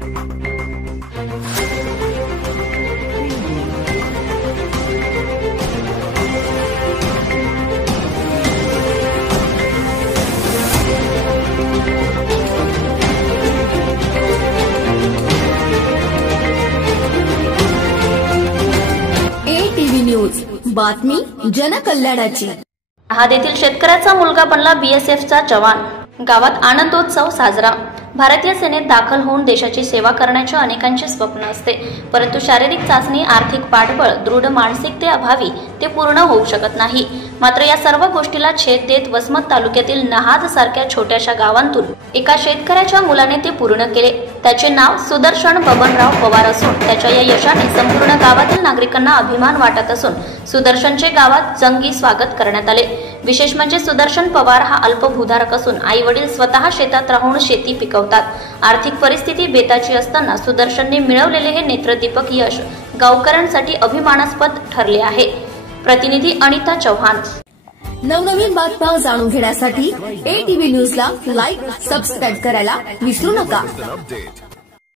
ATV news, बातमी जनकल्याणाची। महाड येथील शेतकऱ्याचा मुलगा बनला BSFचा जवान। गावात आनंदोत्सव साजरा। भारतीय सेनेत दाखल होऊन देशाची सेवा करण्याचे अनेकांचे स्वप्न असते, परंतु शारीरिक चाचणी, आर्थिक पाठबळ, दृढ मानसिकतेअभावी ते पूर्ण होऊ शकत नाही। मात्र या सर्व गोष्टीला छेद देत वसमत तालुक्यातील नहाद सारख्या छोट्याशा गावांतून एका शेतकऱ्याच्या मुलाने ते पूर्ण केले। त्याचे नाव सुदर्शन बबनराव पवार असून त्याच्या या यशाने संपूर्ण गावातील नागरिकांना अभिमान वाटत असून सुदर्शनचे गावात जंगी स्वागत करण्यात आले। विशेष म्हणजे सुदर्शन पवार हा अल्पभूधारक असून आई वडील स्वतः शेतात राहून शेती पिकवतात। आर्थिक परिस्थिती बेताची असताना सुदर्शनने मिळवलेले हे नेत्रदीपक यश गावकऱ्यांसाठी अभिमानास्पद ठरले आहे। प्रतिनिधी अनिता चौहान। नवनवीन बातम्या जाणून घेण्यासाठी ATV न्यूजला लाईक, सबस्क्राईब करायला विसरू नका।